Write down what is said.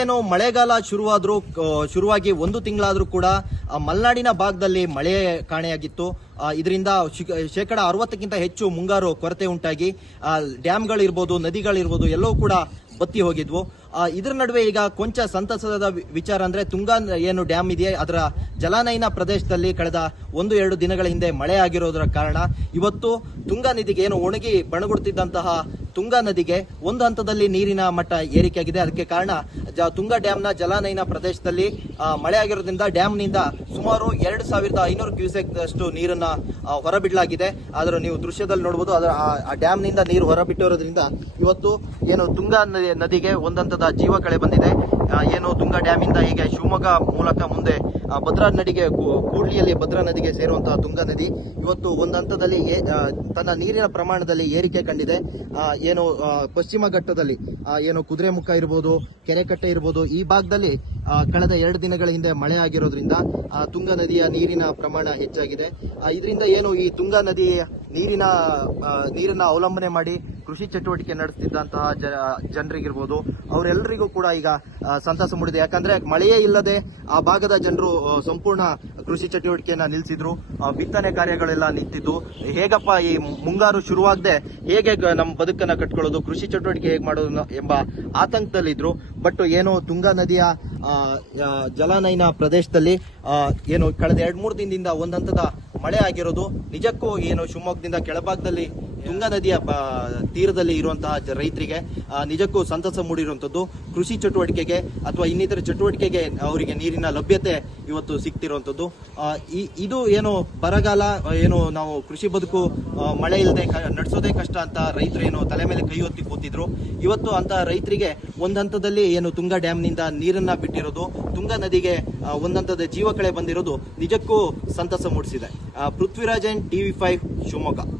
ಏನು ಮಳೆಗಾಲ ಶುರುವಾಗಿ ಒಂದು ತಿಂಗಳಾದ್ರೂ ಕೂಡ ಮಲೆನಾಡಿನ ಭಾಗದಲ್ಲಿ ಮಳೆ ಕಾಣೆಯಾಗಿತ್ತು. ಇದರಿಂದ ಶೇಕಡ 60ಕ್ಕಿಂತ ಹೆಚ್ಚು ಮುಂಗಾರು ಕೊರತೆ ಉಂಟಾಗಿ ಡ್ಯಾಂಗಳಿರ್ಬೋದು, ನದಿಗಳಿರ್ಬೋದು ಎಲ್ಲವೂ ಕೂಡ ಬತ್ತಿ ಹೋಗಿದ್ವು. ಇದರ ನಡುವೆ ಈಗ ಕೊಂಚ ಸಂತಸದ ವಿಚಾರ ಅಂದ್ರೆ ತುಂಗಾ ಏನು ಡ್ಯಾಮ್ ಇದೆಯೇ ಅದರ ಜಲಾನಯನ ಪ್ರದೇಶದಲ್ಲಿ ಕಳೆದ 1-2 ದಿನಗಳ ಹಿಂದೆ ಮಳೆ ಆಗಿರೋದರ ಕಾರಣ ಇವತ್ತು ತುಂಗಾ ನದಿಗೆ ಏನು ಒಣಗಿ ಬಣಗುಡ್ತಿದ್ದಂತಹ ತುಂಗಾ ನದಿಗೆ ಒಂದು ಹಂತದಲ್ಲಿ ನೀರಿನ ಮಟ್ಟ ಏರಿಕೆಯಾಗಿದೆ. ಅದಕ್ಕೆ ಕಾರಣ ತುಂಗಾ ಡ್ಯಾಂನ ಜಲಾನಯನ ಪ್ರದೇಶದಲ್ಲಿ ಮಳೆ ಆಗಿರೋದ್ರಿಂದ ಡ್ಯಾಂನಿಂದ ಸುಮಾರು 2500 ಕ್ಯೂಸೆಕ್ ಅಷ್ಟು ನೀರನ್ನ ಹೊರಬಿಡಲಾಗಿದೆ. ಆದ್ರೆ ನೀವು ದೃಶ್ಯದಲ್ಲಿ ನೋಡಬಹುದು, ಅದರ ಆ ಡ್ಯಾಂನಿಂದ ನೀರು ಹೊರಬಿಟ್ಟಿರೋದ್ರಿಂದ ಇವತ್ತು ಏನು ತುಂಗಾ ನದಿಗೆ ಒಂದಂತದ ಜೀವ ಕಳೆ ಬಂದಿದೆ. ಏನು ತುಂಗಾ ಡ್ಯಾಮ್ ಇಂದ ಹೀಗೆ ಶಿವಮೊಗ್ಗ ಮೂಲಕ ಮುಂದೆ ಭದ್ರಾ ನದಿಗೆ, ಕೂಡ್ಲಿಯಲ್ಲಿ ಭದ್ರಾ ನದಿಗೆ ಸೇರುವಂತಹ ತುಂಗಾ ನದಿ ಇವತ್ತು ಒಂದು ಹಂತದಲ್ಲಿ ತನ್ನ ನೀರಿನ ಪ್ರಮಾಣದಲ್ಲಿ ಏರಿಕೆ ಕಂಡಿದೆ. ಏನು ಪಶ್ಚಿಮ ಘಟ್ಟದಲ್ಲಿ ಏನು ಕುದುರೆಮುಖ ಇರ್ಬೋದು, ಕೆರೆಕಟ್ಟೆ ಇರ್ಬೋದು, ಈ ಭಾಗದಲ್ಲಿ ಕಳೆದ 2 ದಿನಗಳ ಹಿಂದೆ ಮಳೆ ಆಗಿರೋದ್ರಿಂದ ತುಂಗಾ ನದಿಯ ನೀರಿನ ಪ್ರಮಾಣ ಹೆಚ್ಚಾಗಿದೆ. ಇದರಿಂದ ಏನು ಈ ತುಂಗಾ ನದಿ ನೀರನ್ನ ಅವಲಂಬನೆ ಮಾಡಿ ಕೃಷಿ ಚಟುವಟಿಕೆ ನಡೆಸ್ತಿದ್ದಂತಹ ಜನರಿಗಿರ್ಬೋದು, ಅವರೆಲ್ಲರಿಗೂ ಕೂಡ ಈಗ ಸಂತಸ ಮೂಡಿದೆ. ಯಾಕಂದ್ರೆ ಮಳೆಯೇ ಇಲ್ಲದೆ ಆ ಭಾಗದ ಜನರು ಸಂಪೂರ್ಣ ಕೃಷಿ ಚಟುವಟಿಕೆಯನ್ನ ನಿಲ್ಲಿಸಿದ್ರು, ಬಿತ್ತನೆ ಕಾರ್ಯಗಳೆಲ್ಲ ನಿಂತಿದ್ದು. ಹೇಗಪ್ಪ ಈ ಮುಂಗಾರು ಶುರುವಾಗದೆ ಹೇಗೆ ನಮ್ಮ ಬದುಕನ್ನ ಕಟ್ಕೊಳ್ಳೋದು, ಕೃಷಿ ಚಟುವಟಿಕೆ ಹೇಗೆ ಮಾಡೋದು ಎಂಬ ಆತಂಕದಲ್ಲಿದ್ರು. ಬಟ್ ಏನು ತುಂಗಾ ನದಿಯ ಜಲಾನಯನ ಪ್ರದೇಶದಲ್ಲಿ ಏನು ಕಳೆದ 2-3 ದಿನದಿಂದ ಒಂದಂತದ ಮಳೆ ಆಗಿರೋದು ನಿಜಕ್ಕೂ ಏನು ಶಿವಮೊಗ್ಗದಿಂದ ಕೆಳಭಾಗದಲ್ಲಿ ತುಂಗಾ ನದಿಯ ತೀರದಲ್ಲಿ ಇರುವಂತಹ ರೈತರಿಗೆ ನಿಜಕ್ಕೂ ಸಂತಸ ಮೂಡಿರುವಂತದ್ದು. ಕೃಷಿ ಚಟುವಟಿಕೆಗೆ ಅಥವಾ ಇನ್ನಿತರ ಚಟುವಟಿಕೆಗೆ ಅವರಿಗೆ ನೀರಿನ ಲಭ್ಯತೆ ಇವತ್ತು ಸಿಗ್ತಿರುವಂತದ್ದು. ಇದು ಏನು ಬರಗಾಲ, ಏನು ನಾವು ಕೃಷಿ ಬದುಕು ಮಳೆ ಇಲ್ಲದೆ ನಡೆಸೋದೇ ಕಷ್ಟ ಅಂತ ರೈತರು ಏನು ತಲೆ ಮೇಲೆ ಕೈ ಹೊತ್ತಿ ಕೂತಿದ್ರು. ಇವತ್ತು ಅಂತ ರೈತರಿಗೆ ಒಂದಂತದಲ್ಲಿ ಏನು ತುಂಗಾ ಡ್ಯಾಮ್ನಿಂದ ನೀರನ್ನ ಬಿಟ್ಟಿರೋದು, ತುಂಗಾ ನದಿಗೆ ಒಂದಂತದ ಜೀವ ಕಳೆ ಬಂದಿರೋದು ನಿಜಕ್ಕೂ ಸಂತಸ ಮೂಡಿಸಿದೆ. ಪೃಥ್ವಿರಾಜನ್, TV5 ಶಿವಮೊಗ್ಗ.